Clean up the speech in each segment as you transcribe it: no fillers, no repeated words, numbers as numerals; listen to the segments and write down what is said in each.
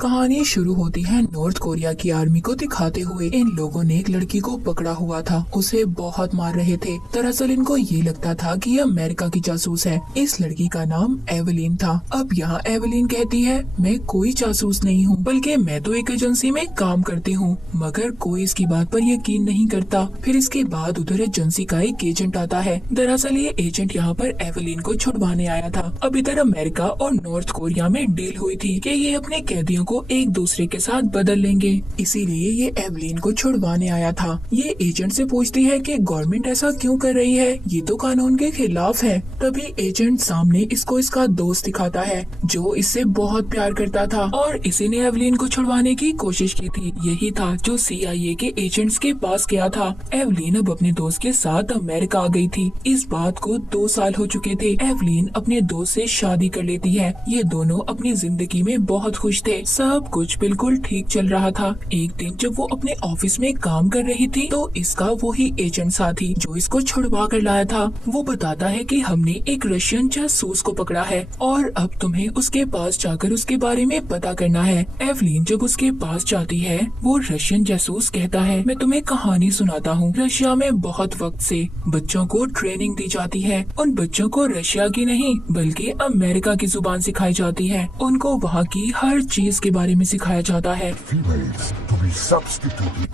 कहानी शुरू होती है नॉर्थ कोरिया की आर्मी को दिखाते हुए। इन लोगों ने एक लड़की को पकड़ा हुआ था, उसे बहुत मार रहे थे। दरअसल इनको ये लगता था कि ये अमेरिका की जासूस है। इस लड़की का नाम एवलीन था। अब यहाँ एवलीन कहती है, मैं कोई जासूस नहीं हूँ, बल्कि मैं तो एक एजेंसी में काम करती हूँ। मगर कोई इसकी बात पर यकीन नहीं करता। फिर इसके बाद उधर एजेंसी का एक एजेंट आता है। दरअसल ये एजेंट यहाँ पर एवलीन को छुड़वाने आया था। अब इधर अमेरिका और नॉर्थ कोरिया में डील हुई थी कि ये अपने कैदियों को एक दूसरे के साथ बदल लेंगे, इसीलिए ये एवलीन को छुड़वाने आया था। ये एजेंट से पूछती है कि गवर्नमेंट ऐसा क्यों कर रही है, ये तो कानून के खिलाफ है। तभी एजेंट सामने इसको इसका दोस्त दिखाता है जो इससे बहुत प्यार करता था और इसी ने एवलीन को छुड़वाने की कोशिश की थी। यही था जो CIA के एजेंट्स के पास गया था। एवलीन अब अपने दोस्त के साथ अमेरिका आ गई थी। इस बात को 2 साल हो चुके थे। एवलीन अपने दोस्त से शादी कर लेती है। ये दोनों अपनी जिंदगी में बहुत खुश थे। सब कुछ बिल्कुल ठीक चल रहा था। एक दिन जब वो अपने ऑफिस में काम कर रही थी तो इसका वही एजेंट साथी जो इसको छुड़वा कर लाया था, वो बताता है कि हमने एक रशियन जासूस को पकड़ा है और अब तुम्हें उसके पास जाकर उसके बारे में पता करना है। एवलीन जब उसके पास जाती है, वो रशियन जासूस कहता है, मैं तुम्हें कहानी सुनाता हूँ। रशिया में बहुत वक्त से बच्चों को ट्रेनिंग दी जाती है। उन बच्चों को रशिया की नहीं बल्कि अमेरिका की जुबान सिखाई जाती है। उनको वहाँ की हर चीज के बारे में सिखाया जाता है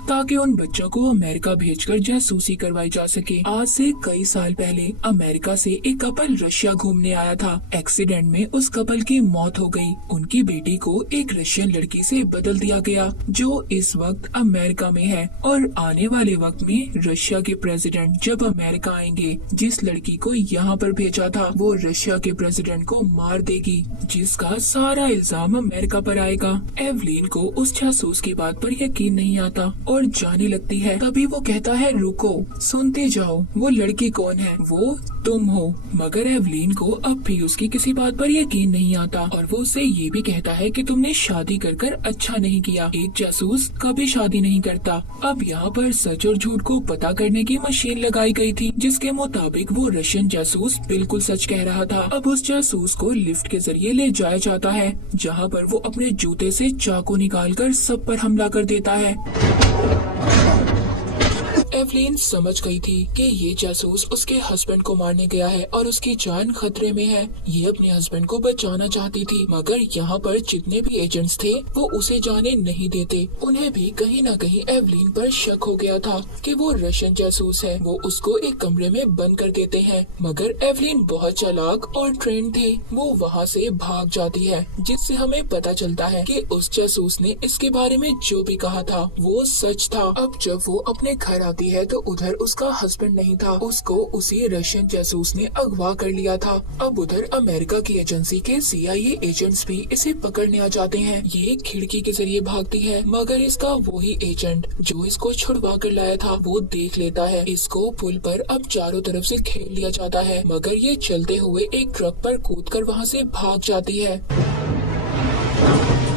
ताकि उन बच्चों को अमेरिका भेजकर जासूसी करवाई जा सके। आज से कई साल पहले अमेरिका से एक कपल रशिया घूमने आया था। एक्सीडेंट में उस कपल की मौत हो गई। उनकी बेटी को एक रशियन लड़की से बदल दिया गया जो इस वक्त अमेरिका में है और आने वाले वक्त में रशिया के प्रेसिडेंट जब अमेरिका आएंगे, जिस लड़की को यहाँ पर भेजा था वो रशिया के प्रेसिडेंट को मार देगी, जिसका सारा इल्जाम अमेरिका पर आएगा। एवलीन को उस जासूस की बात पर यकीन नहीं आता और जाने लगती है। तभी वो कहता है, रुको, सुनते जाओ, वो लड़की कौन है? वो तुम हो। मगर एवलीन को अब भी उसकी किसी बात पर यकीन नहीं आता और वो उससे ये भी कहता है कि तुमने शादी कर कर अच्छा नहीं किया। एक जासूस कभी शादी नहीं करता। अब यहाँ पर सच और झूठ को पता करने की मशीन लगाई गई थी, जिसके मुताबिक वो रशियन जासूस बिल्कुल सच कह रहा था। अब उस जासूस को लिफ्ट के जरिए ले जाया जाता है, जहाँ पर वो अपने जूते से चाकू निकालकर सब पर हमला कर देता है। एवलीन समझ गई थी कि ये जासूस उसके हस्बैंड को मारने गया है और उसकी जान खतरे में है। ये अपने हस्बैंड को बचाना चाहती थी, मगर यहाँ पर जितने भी एजेंट्स थे वो उसे जाने नहीं देते। उन्हें भी कहीं न कहीं एवलीन पर शक हो गया था कि वो रशियन जासूस है। वो उसको एक कमरे में बंद कर देते हैं, मगर एवलीन बहुत चालाक और ट्रेन थी। वो वहाँ से भाग जाती है, जिससे हमें पता चलता है कि उस जासूस ने इसके बारे में जो भी कहा था वो सच था। अब जब वो अपने घर आती है तो उधर उसका हस्बैंड नहीं था, उसको उसी रशियन जासूस ने अगवा कर लिया था। अब उधर अमेरिका की एजेंसी के CIA एजेंट्स भी इसे पकड़ने आ जाते हैं। ये खिड़की के जरिए भागती है, मगर इसका वही एजेंट जो इसको छुड़वा कर लाया था वो देख लेता है। इसको पुल पर अब चारों तरफ से घेर लिया जाता है, मगर ये चलते हुए एक ट्रक पर कूदकर वहाँ से भाग जाती है।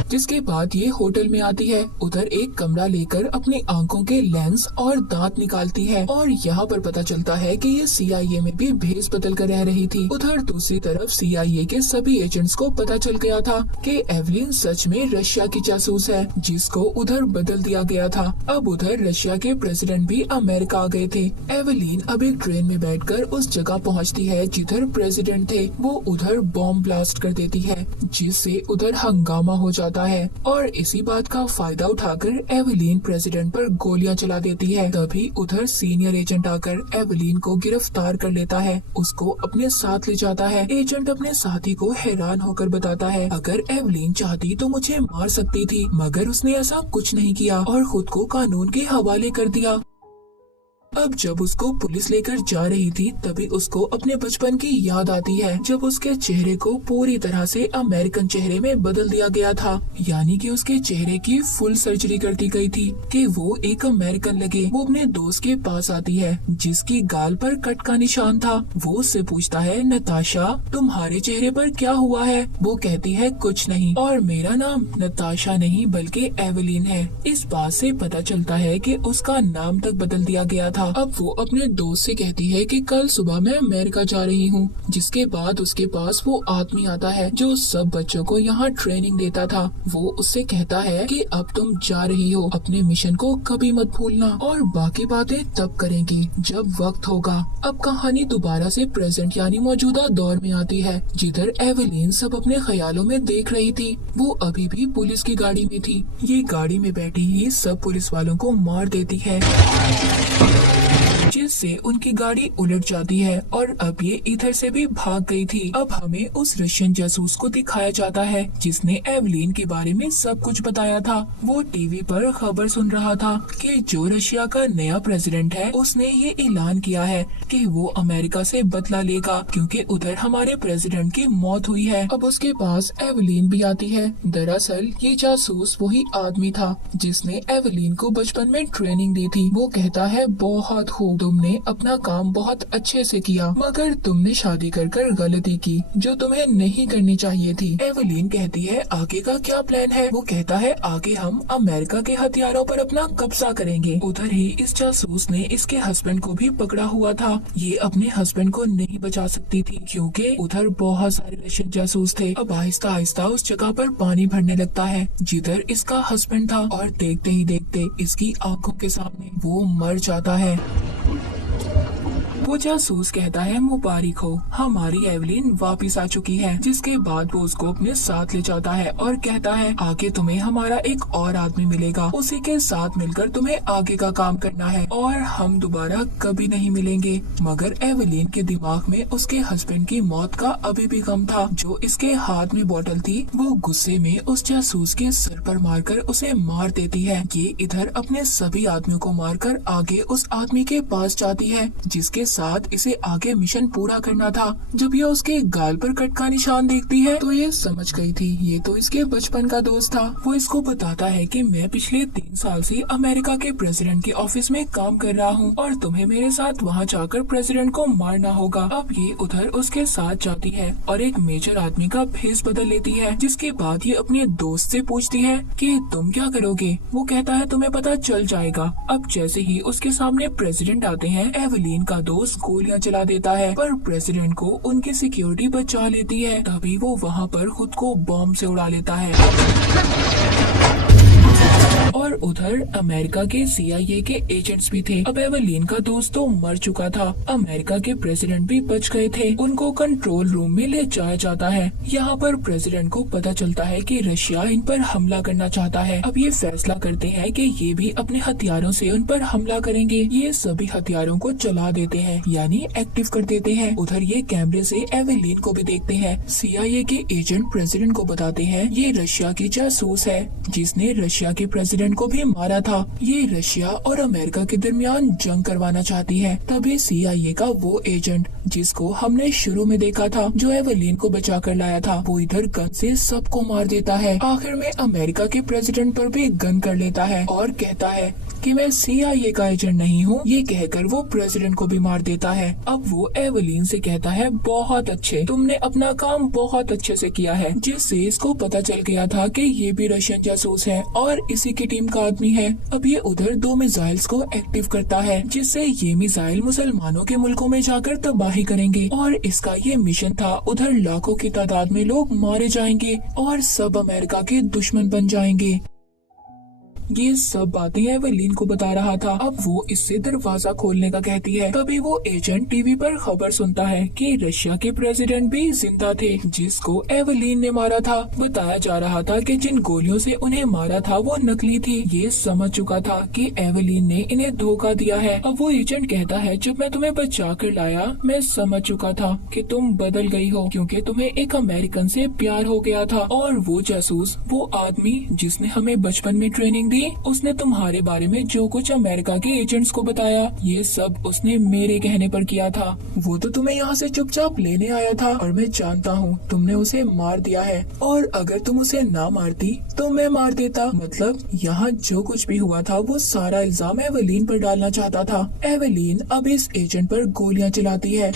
जिसके बाद ये होटल में आती है। उधर एक कमरा लेकर अपनी आंखों के लेंस और दांत निकालती है और यहाँ पर पता चलता है कि ये CIA में भी भेस बदल कर रह रही थी। उधर दूसरी तरफ CIA के सभी एजेंट्स को पता चल गया था कि एवलीन सच में रशिया की जासूस है, जिसको उधर बदल दिया गया था। अब उधर रशिया के प्रेसिडेंट भी अमेरिका आ गए थे। एवलीन अब एक ट्रेन में बैठकर उस जगह पहुँचती है जिधर प्रेसिडेंट थे। वो उधर बॉम्ब ब्लास्ट कर देती है, जिससे उधर हंगामा हो जाता है और इसी बात का फायदा उठाकर एवलीन प्रेसिडेंट पर गोलियां चला देती है। तभी उधर सीनियर एजेंट आकर एवलीन को गिरफ्तार कर लेता है, उसको अपने साथ ले जाता है। एजेंट अपने साथी को हैरान होकर बताता है, अगर एवलीन चाहती तो मुझे मार सकती थी, मगर उसने ऐसा कुछ नहीं किया और खुद को कानून के हवाले कर दिया। अब जब उसको पुलिस लेकर जा रही थी तभी उसको अपने बचपन की याद आती है, जब उसके चेहरे को पूरी तरह से अमेरिकन चेहरे में बदल दिया गया था। यानी कि उसके चेहरे की फुल सर्जरी कर दी गई थी कि वो एक अमेरिकन लगे। वो अपने दोस्त के पास आती है जिसकी गाल पर कट का निशान था। वो उससे पूछता है, नताशा तुम्हारे चेहरे पर क्या हुआ है? वो कहती है, कुछ नहीं, और मेरा नाम नताशा नहीं बल्कि एवलीन है। इस बात से पता चलता है कि उसका नाम तक बदल दिया गया था। अब वो अपने दोस्त से कहती है कि कल सुबह मैं अमेरिका जा रही हूँ। जिसके बाद उसके पास वो आदमी आता है जो सब बच्चों को यहाँ ट्रेनिंग देता था। वो उससे कहता है कि अब तुम जा रही हो, अपने मिशन को कभी मत भूलना और बाकी बातें तब करेंगे जब वक्त होगा। अब कहानी दोबारा से प्रेजेंट यानी मौजूदा दौर में आती है, जिधर एवेलिन सब अपने ख्यालों में देख रही थी। वो अभी भी पुलिस की गाड़ी में थी। ये गाड़ी में बैठी ही सब पुलिस वालों को मार देती है, जिससे उनकी गाड़ी उलट जाती है और अब ये इधर से भी भाग गई थी। अब हमें उस रशियन जासूस को दिखाया जाता है जिसने एवेलिन के बारे में सब कुछ बताया था। वो टीवी पर खबर सुन रहा था कि जो रशिया का नया प्रेसिडेंट है उसने ये ऐलान किया है कि वो अमेरिका से बदला लेगा क्योंकि उधर हमारे प्रेसिडेंट की मौत हुई है। अब उसके पास एवेलिन भी आती है। दरअसल ये जासूस वही आदमी था जिसने एवेलिन को बचपन में ट्रेनिंग दी थी। वो कहता है बहुत खूब, तुमने अपना काम बहुत अच्छे से किया, मगर तुमने शादी कर गलती की जो तुम्हें नहीं करनी चाहिए थी। एवेलिन कहती है आगे का क्या प्लान है। वो कहता है आगे हम अमेरिका के हथियारों पर अपना कब्जा करेंगे। उधर ही इस जासूस ने इसके हस्बैंड को भी पकड़ा हुआ था। ये अपने हस्बैंड को नहीं बचा सकती थी क्योंकि उधर बहुत सारे रशियन जासूस थे। अब आहिस्ता आहिस्ता उस जगह पर पानी भरने लगता है जिधर इसका हस्बैंड था और देखते ही देखते इसकी आंखों के सामने वो मर जाता है। वो जासूस कहता है मुबारक हो, हमारी एवेलिन वापस आ चुकी है। जिसके बाद वो उसको अपने साथ ले जाता है और कहता है आगे तुम्हें हमारा एक और आदमी मिलेगा, उसी के साथ मिलकर तुम्हें आगे का काम करना है और हम दोबारा कभी नहीं मिलेंगे। मगर एवेलिन के दिमाग में उसके हस्बैंड की मौत का अभी भी गम था। जो इसके हाथ में बोतल थी वो गुस्से में उस जासूस के सर पर मारकर उसे मार देती है। ये इधर अपने सभी आदमियों को मारकर आगे उस आदमी के पास जाती है जिसके साथ इसे आगे मिशन पूरा करना था। जब ये उसके गाल पर कट का निशान देखती है तो ये समझ गई थी ये तो इसके बचपन का दोस्त था। वो इसको बताता है कि मैं पिछले 3 साल से अमेरिका के प्रेसिडेंट के ऑफिस में काम कर रहा हूँ और तुम्हें मेरे साथ वहाँ जाकर प्रेसिडेंट को मारना होगा। अब ये उधर उसके साथ जाती है और एक मेजर आदमी का भेष बदल लेती है। जिसके बाद ये अपने दोस्त से पूछती है कि तुम क्या करोगे। वो कहता है तुम्हें पता चल जाएगा। अब जैसे ही उसके सामने प्रेसिडेंट आते हैं एवेलिन का दोस्त गोलियां चला देता है पर प्रेसिडेंट को उनकी सिक्योरिटी बचा लेती है। तभी वो वहाँ पर खुद को बॉम्ब से उड़ा लेता है। और उधर अमेरिका के CIA के एजेंट्स भी थे। अब एवेलिन का दोस्त तो मर चुका था। अमेरिका के प्रेसिडेंट भी बच गए थे। उनको कंट्रोल रूम में ले जाया जाता है। यहाँ पर प्रेसिडेंट को पता चलता है कि रशिया इन पर हमला करना चाहता है। अब ये फैसला करते हैं कि ये भी अपने हथियारों से उन पर हमला करेंगे। ये सभी हथियारों को चला देते हैं यानी एक्टिव कर देते हैं। उधर ये कैमरे से एवेलिन को भी देखते हैं। CIA के एजेंट प्रेसिडेंट को बताते हैं ये रशिया की जासूस है जिसने रशिया के प्रेसिडेंट को भी मारा था। ये रशिया और अमेरिका के दरमियान जंग करवाना चाहती है। तभी CIA का वो एजेंट जिसको हमने शुरू में देखा था जो एवेलिन को बचा कर लाया था वो इधर गन से सबको मार देता है। आखिर में अमेरिका के प्रेसिडेंट पर भी गन कर लेता है और कहता है कि मैं CIA का एजेंट नहीं हूँ। ये कहकर वो प्रेसिडेंट को भी मार देता है। अब वो एवेलिन से कहता है बहुत अच्छे, तुमने अपना काम बहुत अच्छे से किया है। जिससे इसको पता चल गया था कि ये भी रशियन जासूस है और इसी की टीम का आदमी है। अब ये उधर 2 मिसाइल्स को एक्टिव करता है जिससे ये मिसाइल मुसलमानों के मुल्कों में जाकर तबाही करेंगे और इसका ये मिशन था। उधर लाखों की तादाद में लोग मारे जाएंगे और सब अमेरिका के दुश्मन बन जाएंगे। ये सब बातें एवेलिन को बता रहा था। अब वो इससे दरवाजा खोलने का कहती है। तभी वो एजेंट टीवी पर खबर सुनता है कि रशिया के प्रेसिडेंट भी जिंदा थे जिसको एवेलिन ने मारा था। बताया जा रहा था कि जिन गोलियों से उन्हें मारा था वो नकली थी। ये समझ चुका था कि एवेलिन ने इन्हें धोखा दिया है। अब वो एजेंट कहता है जब मैं तुम्हें बचा कर लाया मैं समझ चुका था कि तुम बदल गई हो क्योंकि तुम्हें एक अमेरिकन से प्यार हो गया था। और वो जासूस वो आदमी जिसने हमें बचपन में ट्रेनिंग दी उसने तुम्हारे बारे में जो कुछ अमेरिका के एजेंट्स को बताया ये सब उसने मेरे कहने पर किया था। वो तो तुम्हें यहाँ से चुपचाप लेने आया था और मैं जानता हूँ तुमने उसे मार दिया है और अगर तुम उसे ना मारती तो मैं मार देता। मतलब यहाँ जो कुछ भी हुआ था वो सारा इल्जाम एवेलिन पर डालना चाहता था। एवेलिन अब इस एजेंट पर गोलियाँ चलाती है।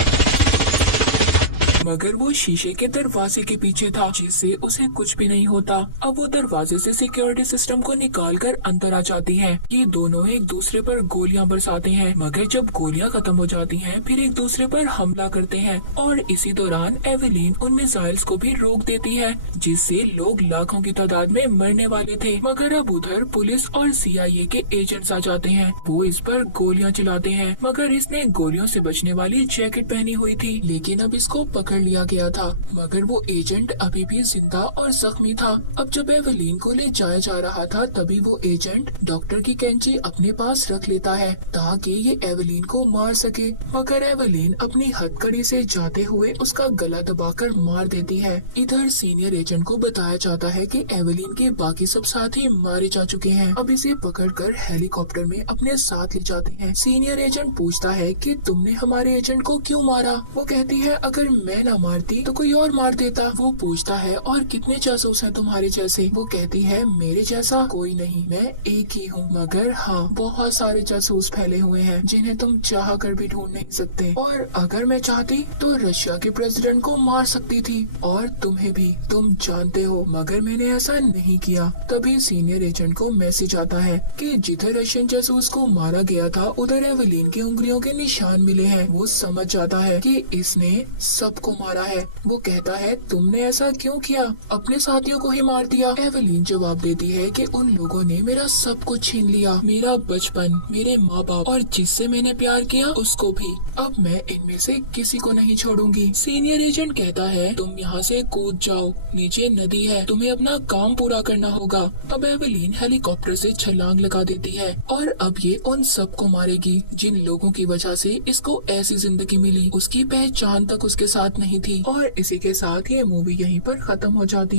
मगर वो शीशे के दरवाजे के पीछे था, जिससे उसे कुछ भी नहीं होता। अब वो दरवाजे से सिक्योरिटी सिस्टम को निकालकर अंदर आ जाती है। ये दोनों एक दूसरे पर गोलियां बरसाते हैं, मगर जब गोलियां खत्म हो जाती हैं, फिर एक दूसरे पर हमला करते हैं और इसी दौरान एवेलिन उन मिसाइल्स को भी रोक देती है, जिससे लोग लाखों की तादाद में मरने वाले थे। मगर अब उधर पुलिस और CIA के एजेंट्स आ जाते हैं। वो इस पर गोलियां चलाते हैं, मगर इसने गोलियों से बचने वाली जैकेट पहनी हुई थी, लेकिन अब इसको पकड़ लिया गया था। मगर वो एजेंट अभी भी जिंदा और जख्मी था। अब जब एवेलिन को ले जाया जा रहा था, तभी वो एजेंट डॉक्टर की कैंची अपने पास रख लेता है ताकि ये एवेलिन को मार सके। मगर एवेलिन अपनी हथकड़ी से जाते हुए उसका गला दबाकर मार देती है। इधर सीनियर एजेंट को बताया जाता है कि एवेलिन के बाकी सब साथी मारे जा चुके हैं। अब इसे पकड़कर हेलीकॉप्टर में अपने साथ ले जाते हैं। सीनियर एजेंट पूछता है कि तुमने हमारे एजेंट को क्यों मारा? वो कहती है अगर मैं न मारती तो कोई और मार देता। वो पूछता है और कितने जासूस हैं तुम्हारे जैसे? वो कहती है मेरे जैसा कोई नहीं, मैं एक ही हूँ। मगर हाँ, बहुत सारे जासूस फैले हुए हैं जिन्हें तुम चाह कर भी ढूंढ नहीं सकते, और अगर मैं चाहती तो रशिया के प्रेसिडेंट को मार सकती थी और तुम्हें भी, तुम जानते हो, मगर मैंने ऐसा नहीं किया। तभी सीनियर एजेंट को मैसेज आता है कि जिधर रशियन जासूस को मारा गया था उधर एवेलिन की उंगलियों के निशान मिले हैं। वो समझ जाता है कि इसने सबको मारा है। वो कहता है तुमने ऐसा क्यों किया? अपने साथियों को ही मार दिया। एवेलिन जवाब देती है कि उन लोगों ने मेरा सब कुछ छीन लिया, मेरा बचपन, मेरे माँ बाप और जिससे मैंने प्यार किया उसको भी। अब मैं इनमें से किसी को नहीं छोड़ूंगी। सीनियर एजेंट कहता है तुम यहाँ से कूद जाओ, नीचे नदी है, तुम्हें अपना काम पूरा करना होगा। अब एवेलिन हेलीकॉप्टर से छलांग लगा देती है और अब ये उन सबको मारेगी जिन लोगों की वजह से इसको ऐसी जिंदगी मिली। उसकी पहचान तक उसके साथ नहीं थी। और इसी के साथ ये मूवी यहीं पर खत्म हो जाती।